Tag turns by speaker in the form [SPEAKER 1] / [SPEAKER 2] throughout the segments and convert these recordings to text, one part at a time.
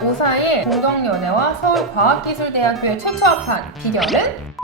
[SPEAKER 1] 5사일 동덕여대와 서울과학기술대학교의 최초 합한 비결은?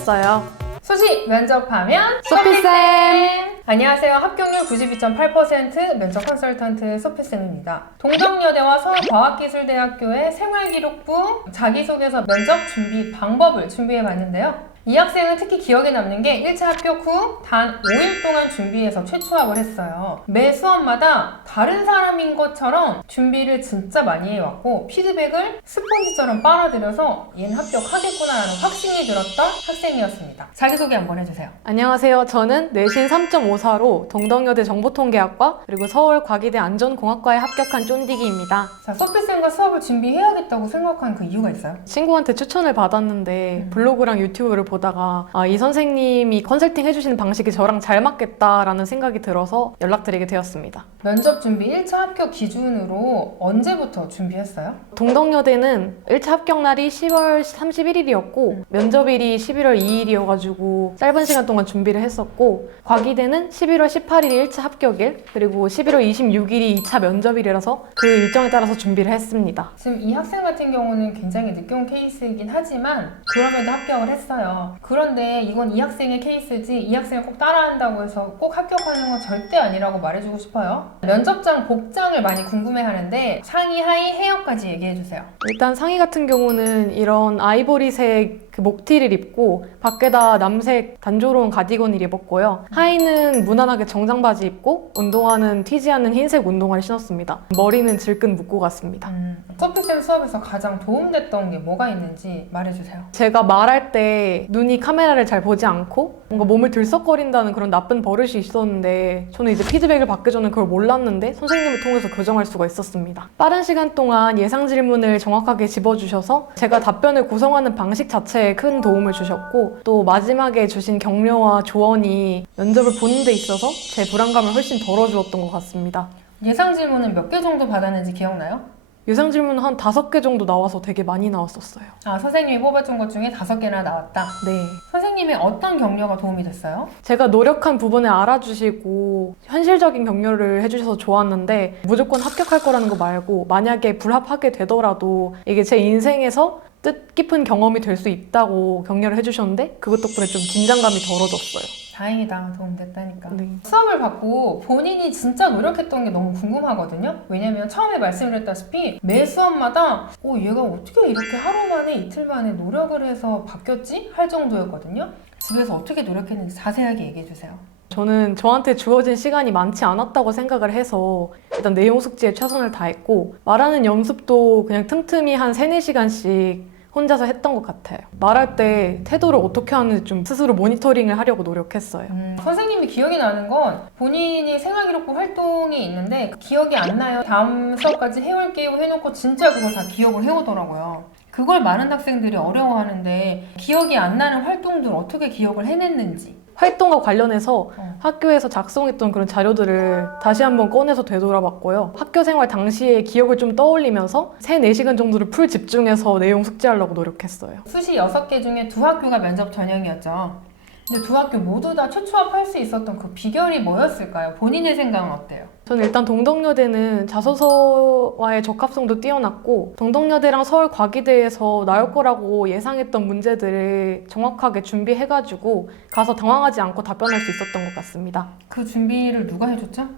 [SPEAKER 2] 있어요.
[SPEAKER 1] 수시 면접하면
[SPEAKER 2] 소피쌤!
[SPEAKER 1] 안녕하세요. 합격률 92.8% 면접 컨설턴트 소피쌤입니다. 동덕여대와 서울과학기술대학교의 생활기록부 자기소개서 면접 준비 방법을 준비해봤는데요. 이 학생은 특히 기억에 남는 게 1차 합격 후 단 5일 동안 준비해서 최초합을 했어요. 매 수업마다 다른 사람인 것처럼 준비를 진짜 많이 해왔고 피드백을 스펀지처럼 빨아들여서 얘는 합격하겠구나라는 확신이 들었던 학생이었습니다. 자기소개 한번 해주세요.
[SPEAKER 2] 안녕하세요. 저는 내신 3.54로 동덕여대 정보통계학과 그리고 서울과기대 안전공학과에 합격한 쫀디기입니다.
[SPEAKER 1] 자, 소피쌤과 수업을 준비해야겠다고 생각한 그 이유가 있어요?
[SPEAKER 2] 친구한테 추천을 받았는데
[SPEAKER 1] 음.
[SPEAKER 2] 블로그랑 유튜브를 보다 가 아, 이 선생님이 컨설팅 해주시는 방식이 저랑 잘 맞겠다라는 생각이 들어서 연락드리게 되었습니다.
[SPEAKER 1] 면접 준비 1차 합격 기준으로 언제부터 준비했어요?
[SPEAKER 2] 동덕여대는 1차 합격 날이 10월 31일이었고 면접일이 11월 2일이어가지고 짧은 시간 동안 준비를 했었고 과기대는 11월 18일이 1차 합격일 그리고 11월 26일이 2차 면접일이라서 그 일정에 따라서 준비를 했습니다.
[SPEAKER 1] 지금 이 학생 같은 경우는 굉장히 늦게 온 케이스이긴 하지만 그럼에도 합격을 했어요. 그런데 이건 이 학생의 케이스지 이 학생을 꼭 따라한다고 해서 꼭 합격하는 건 절대 아니라고 말해주고 싶어요. 면접장 복장을 많이 궁금해하는데 상의, 하의, 헤어까지 얘기해주세요.
[SPEAKER 2] 일단 상의 같은 경우는 이런 아이보리색 그 목티를 입고 밖에다 남색 단조로운 가디건을 입었고요. 하의는 무난하게 정장 바지 입고 운동화는 튀지 않는 흰색 운동화를 신었습니다. 머리는 질끈 묶고 갔습니다.
[SPEAKER 1] 음, 커피쌤 수업에서 가장 도움됐던 게 뭐가 있는지 말해주세요.
[SPEAKER 2] 제가 말할 때 눈이 카메라를 잘 보지 않고 뭔가 몸을 들썩거린다는 그런 나쁜 버릇이 있었는데 저는 이제 피드백을 받기 전에 그걸 몰랐는데 선생님을 통해서 교정할 수가 있었습니다. 빠른 시간 동안 예상 질문을 정확하게 집어주셔서 제가 답변을 구성하는 방식 자체 에큰 도움을 주셨고 또 마지막에 주신 격려와 조언이 면접을 보는 데 있어서 제 불안감을 훨씬 덜어주었던 것 같습니다.
[SPEAKER 1] 예상 질문은 몇 개 정도 받았는지 기억나요?
[SPEAKER 2] 예상 질문은 한 다섯 개 정도 나와서 되게 많이 나왔었어요.
[SPEAKER 1] 아, 선생님이 뽑아준 것 중에 다섯 개나 나왔다.
[SPEAKER 2] 네.
[SPEAKER 1] 선생님의 어떤 격려가 도움이 됐어요?
[SPEAKER 2] 제가 노력한 부분을 알아주시고 현실적인 격려를 해주셔서 좋았는데 무조건 합격할 거라는 거 말고 만약에 불합하게 되더라도 이게 제 인생에서 뜻깊은 경험이 될 수 있다고 격려를 해주셨는데 그것 덕분에 좀 긴장감이 덜어졌어요.
[SPEAKER 1] 다행이다. 도움 됐다니까.
[SPEAKER 2] 네.
[SPEAKER 1] 수업을 받고 본인이 진짜 노력했던 게 너무 궁금하거든요. 왜냐면 처음에 말씀드렸다시피 매 수업마다 어, 얘가 어떻게 이렇게 하루 만에 이틀 만에 노력을 해서 바뀌었지? 할 정도였거든요. 집에서 어떻게 노력했는지 자세하게 얘기해 주세요.
[SPEAKER 2] 저는 저한테 주어진 시간이 많지 않았다고 생각을 해서 일단 내용 숙지에 최선을 다했고 말하는 연습도 그냥 틈틈이 한 3, 4시간씩 혼자서 했던 것 같아요. 말할 때 태도를 어떻게 하는지 좀 스스로 모니터링을 하려고 노력했어요.
[SPEAKER 1] 음, 선생님이 기억이 나는 건 본인이 생활기록부 활동이 있는데 기억이 안 나요. 다음 수업까지 해올게요 해놓고 진짜 그걸 다 기억을 해오더라고요. 그걸 많은 학생들이 어려워하는데 기억이 안 나는 활동들 어떻게 기억을 해냈는지.
[SPEAKER 2] 활동과 관련해서
[SPEAKER 1] 어.
[SPEAKER 2] 학교에서 작성했던 그런 자료들을 다시 한번 꺼내서 되돌아봤고요. 학교 생활 당시의 기억을 좀 떠올리면서 3, 4시간 정도를 풀 집중해서 내용 숙지하려고 노력했어요.
[SPEAKER 1] 수시 6개 중에 두 학교가 면접 전형이었죠. 근데 두 학교 모두 다 최초합할 수 있었던 그 비결이 뭐였을까요? 본인의 생각은 어때요?
[SPEAKER 2] 저는 일단 동덕여대는 자소서와의 적합성도 뛰어났고 동덕여대랑 서울과기대에서 나올 거라고 예상했던 문제들을 정확하게 준비해가지고 가서 당황하지 않고 답변할 수 있었던 것 같습니다.
[SPEAKER 1] 그 준비를 누가 해줬죠?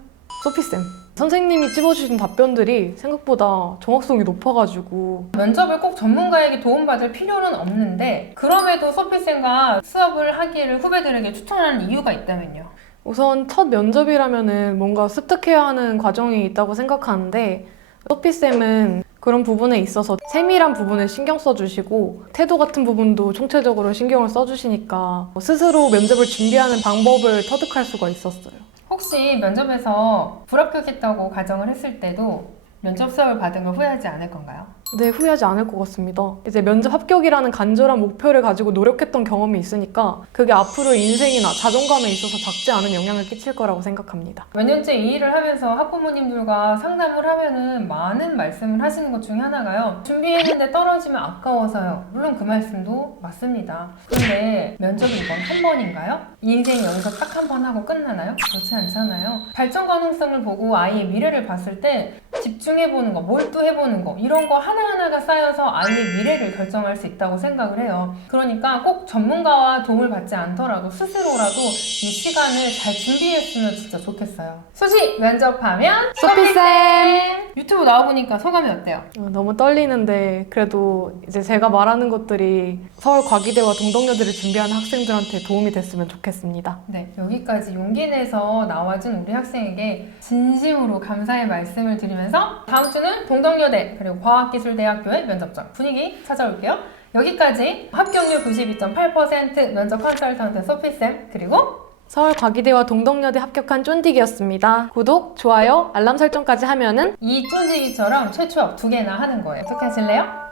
[SPEAKER 2] 소피쌤 선생님이 찝어주신 답변들이 생각보다 정확성이 높아가지고
[SPEAKER 1] 면접을 꼭 전문가에게 도움받을 필요는 없는데 그럼에도 소피쌤과 수업을 하기를 후배들에게 추천하는 이유가 있다면요.
[SPEAKER 2] 우선 첫 면접이라면은 뭔가 습득해야 하는 과정이 있다고 생각하는데 소피쌤은 그런 부분에 있어서 세밀한 부분을 신경 써주시고 태도 같은 부분도 총체적으로 신경을 써주시니까 스스로 면접을 준비하는 방법을 터득할 수가 있었어요.
[SPEAKER 1] 혹시 면접에서 불합격했다고 가정을 했을 때도 면접 수업을 받은 걸 후회하지 않을 건가요?
[SPEAKER 2] 네, 후회하지 않을 것 같습니다. 이제 면접 합격이라는 간절한 목표를 가지고 노력했던 경험이 있으니까 그게 앞으로 인생이나 자존감에 있어서 작지 않은 영향을 끼칠 거라고 생각합니다.
[SPEAKER 1] 몇 년째 이 일을 하면서 학부모님들과 상담을 하면은 많은 말씀을 하시는 것 중에 하나가요. 준비했는데 떨어지면 아까워서요. 물론 그 말씀도 맞습니다. 근데 면접이 이번 한 번인가요? 인생 여기서 딱 한 번 하고 끝나나요? 그렇지 않잖아요. 발전 가능성을 보고 아이의 미래를 봤을 때 집중해보는 거, 몰두해보는 거 이런 거 하나 하나가 쌓여서 아이의 미래를 결정할 수 있다고 생각을 해요. 그러니까 꼭 전문가와 도움을 받지 않더라도 스스로라도 이 시간을 잘 준비했으면 진짜 좋겠어요. 수시 면접하면
[SPEAKER 2] 소피쌤!
[SPEAKER 1] 유튜브 나와보니까 소감이 어때요?
[SPEAKER 2] 어, 너무 떨리는데 그래도 이제 제가 말하는 것들이 서울 과기대와 동덕여대를 준비하는 학생들한테 도움이 됐으면 좋겠습니다.
[SPEAKER 1] 네, 여기까지 용기 내서 나와준 우리 학생에게 진심으로 감사의 말씀을 드리면서 다음 주는 동덕여대 그리고 과학기술 대학교의 면접장 분위기 찾아올게요. 여기까지 합격률 92.8% 면접 컨설턴트 소피쌤 그리고
[SPEAKER 2] 서울 과기대와 동덕여대 합격한 쫀디기였습니다. 구독, 좋아요, 알람 설정까지 하면은
[SPEAKER 1] 이 쫀지기처럼 최초 두 개나 하는 거예요. 어떻게 하실래요?